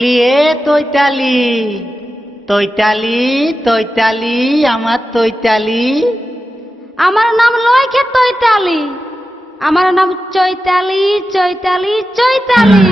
এ তৈতালি তৈতালি তৈতালি আমার তৈতালি। আমার নাম লয়কে তৈতালি, আমার নাম চৈতালি চৈতালি চৈতালি।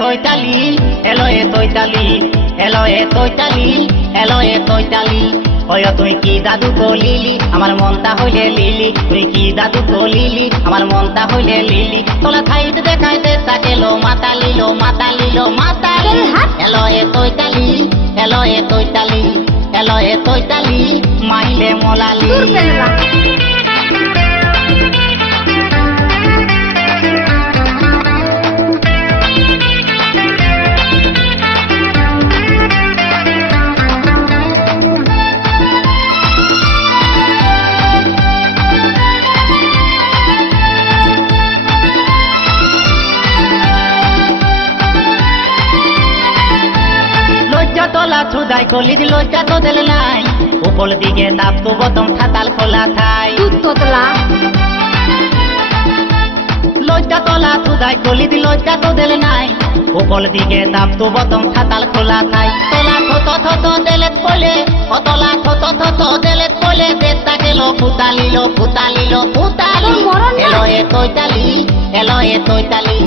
তৈতালি এলো এ তৈতালি এলো এ তৈতালি এলো এ তৈতালি। ওই তুই কি দাদু কলিলি আমার মনটা হইলে লিলি, তুই কি দাদু কলিলি আমার মনটা হইলে লিলি। তোলা থাইত দেখাইতে তাকেলো মাতালিলো মাতালিলো মাতালি। এলো এ তৈতালি এলো এ তৈতালি এলো এ তৈতালি মাইলে মোলালি। তোলা ছুদাই কলি দিল লজ্জা তো দিল নাই, উপর দিকে তাপ তো বতম খাতাল খোলা থাই। তোতলা লজ্জা তোলা ছুদাই কলি দিল লজ্জা তো দিল নাই, উপর দিকে তাপ তো বতম খাতাল খোলা থাই। তোলা থত থত দেলেত কোলে ও তোলা থত থত দেলেত কোলে দেতা গেল ফুতালিলো ফুতালিলো ফুতালি। এলো এ তৈতালি এলো এ তৈতালি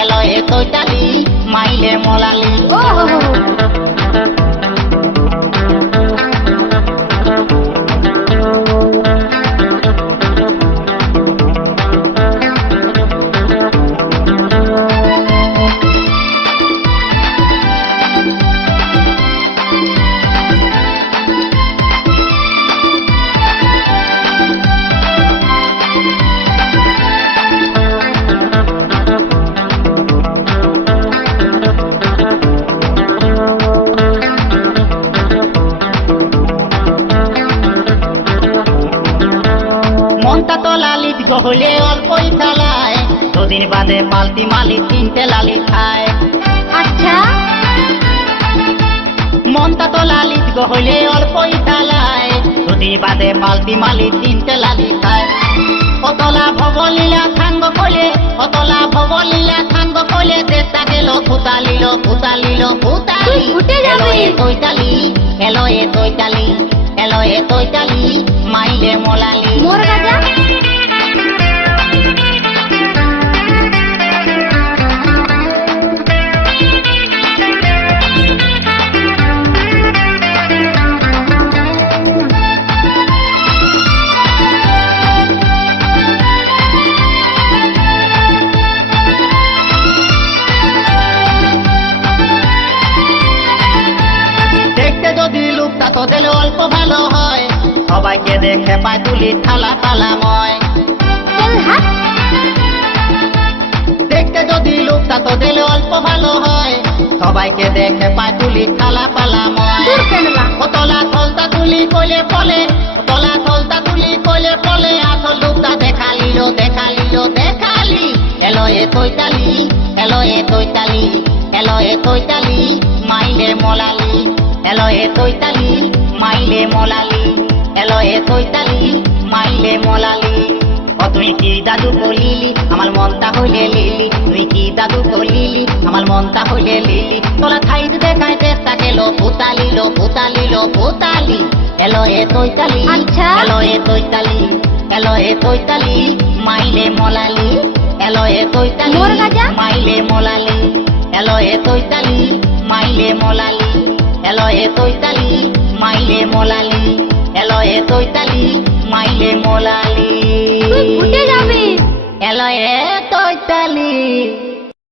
এলো এ তৈতালি মাইলে মোলালি। মনটা তো লালিত গহলে অল্পই চালায়, দুদিন বাদে পাল্টি মালি তিনটে লালি খায়। আচ্ছা মনটা তো লালিত গহলে অল্পই চালায়, দুদিন বাদে পাল্টি মালি তিনটে লালি খায়। অতলা ভবলীলা খাঙ্গ কলে অতলা ভবলীলা খাঙ্গ কলে দেতা গেল ফুতালিলো ফুতালিলো ফুতালি। এলো এ তৈতালি এলো এ তৈতালি এলো এ তৈতালি মাইলে মোলালি। মোর রাজা তো দিলে অল্প ভালো হয়, সবাইকে দেখে পায় তুলি থালা তালাময়। দেখতে যদি লোকটা তো দিলে অল্প ভালো হয়, সবাইকে দেখে পায় তুলি থালা পালাময়। তোলা থলতা তুলি কইলে পলে তোলা থলতা তুলি কইলে পলে আসল লোকটা দেখালিলো দেখালিলো দেখালি। এলো এ তৈতালি এলো এ তৈতালি এলো এ তৈতালি মাইলে মোলালি। এলো এ তৈতালি মাইলে মোলালি এলো এ তৈতালি মাইলে মোলালি। ও তুই কি দাদু কলিলি আমার মনটা হইলে লিলি, তুই কি দাদু কলিলি আমার মনটা হইলে লিলি। তোলা খাইত দেখাইতে তাকেলো ফুতালিলো ফুতালিলো ফুতালি। এলো এ তৈতালি এলো এ তৈতালি এলো এ তৈতালি মাইলে মোলালি। এলো এ তৈতালি মাইলে মোলালি এলো এ তৈতালি মাইলে মোলালি এলো এ তৈতালি মাইলে মোলালি এলো এ তৈতালি মাইলে মোলালি। উঠে যাবি এলো এ তৈতালি।